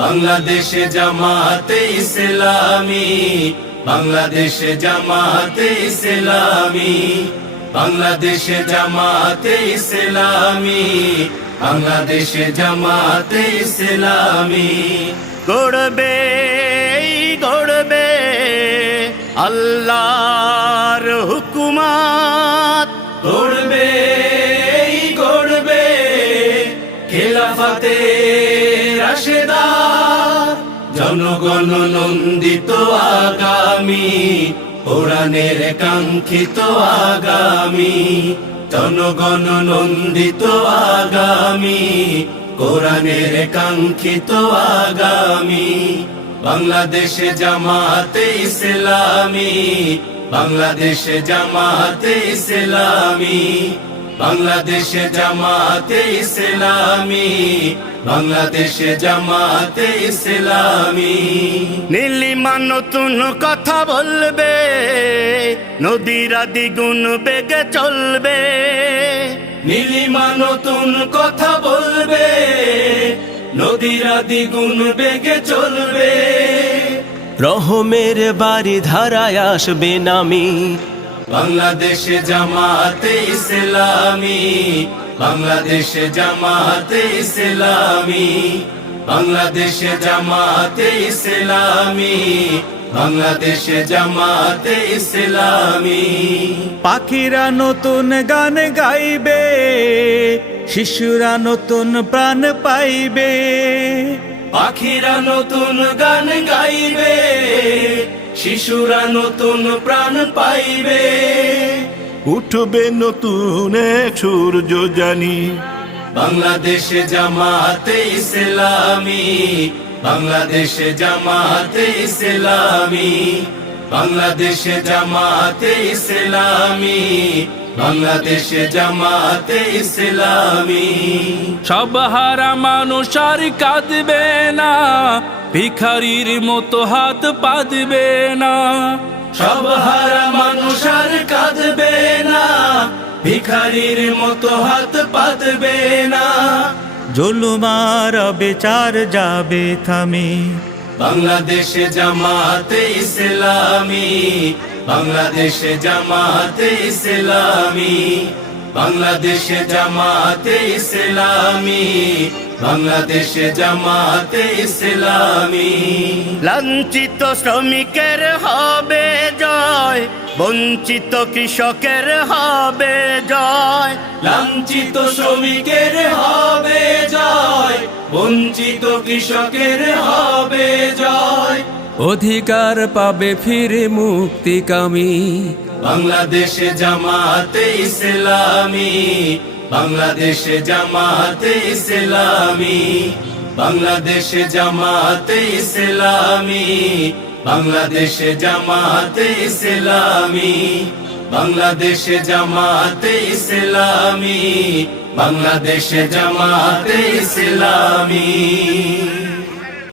বাংলাদেশে জামাতে ইসলামী, বাংলাদেশে জামাতে ইসলামী, বাংলাদেশে জামাতে ইসলামী, বাংলাদেশে জামাতে ইসলামী। গড়বে গড়বে আল্লাহর হুকুমাত, গড়বে গড়বে খেলাফতে রাশেদা, জনগণ নন্দিত আগামী, কোরআনের কাঙ্ক্ষিত আগামী, জনগণ নন্দিত আগামী, কোরআনের কাঙ্ক্ষিত আগামী। বাংলাদেশে জামাতে ইসলামী, বাংলাদেশে জামাতে ইসলামী, বাংলাদেশে জামাতে ইসলামী, বাংলাদেশে জামাতে ইসলামী। নীলিমা নতুন কথা বলবে, নদীরা দ্বিগুণ বেগে চলবে। নীলিমা নতুন কথা বলবে, নদীরা দ্বিগুণ বেগে চলবে। রহমের বাড়ি ধারায় আসবে নামি, বাংলাদেশে জামাতে ইসলামী, বাংলাদেশে জামাতে ইসলামী, বাংলাদেশে জামাতে ইসলামী, বাংলাদেশে জামাতে ইসলামী। পাখিরা নতুন গান গাইবে, শিশুরা নতুন প্রাণ পাইবে। পাখিরা নতুন গান গাইবে, শিশুরা নতুন প্রাণ পাইবে। উঠবে নতুন এক সূর্য জানি, বাংলাদেশে জামাতে ইসলামী, বাংলাদেশে জামাতে ইসলামী, বাংলাদেশে জামাতে ইসলামী, বাংলাদেশে জামাতে ইসলামী। সব হারা মানুষ আর কাঁদবে না, ভিখারির মতো হাত পাতবে না। সব হারা মানুষ আর কাঁদবে না, ভিখারির মতো হাত পাতবে না। জুলুমার বিচার যাবে থামি, বাংলাদেশে জামাতে ইসলামী, বাংলাদেশে জামাতে ইসলামী, বাংলাদেশে জামাতে ইসলামী, বাংলাদেশে জামাতে ইসলামী। লাঞ্ছিত শ্রমিকের হবে জয়, বঞ্চিত কৃষকের হবে জয়। লাঞ্ছিত শ্রমিকের হবে জয়, বঞ্চিত কৃষকের হবে জয়। অধিকার পাবে ফিরে মুক্তিকামী, বাংলাদেশে জামাতে ইসলামী, বাংলাদেশে জামাতে ইসলামী, বাংলাদেশে জামাতে ইসলামী, বাংলাদেশে জামাতে ইসলামী, বাংলাদেশে জামাতে ইসলামী, বাংলাদেশে জামাতে ইসলামী।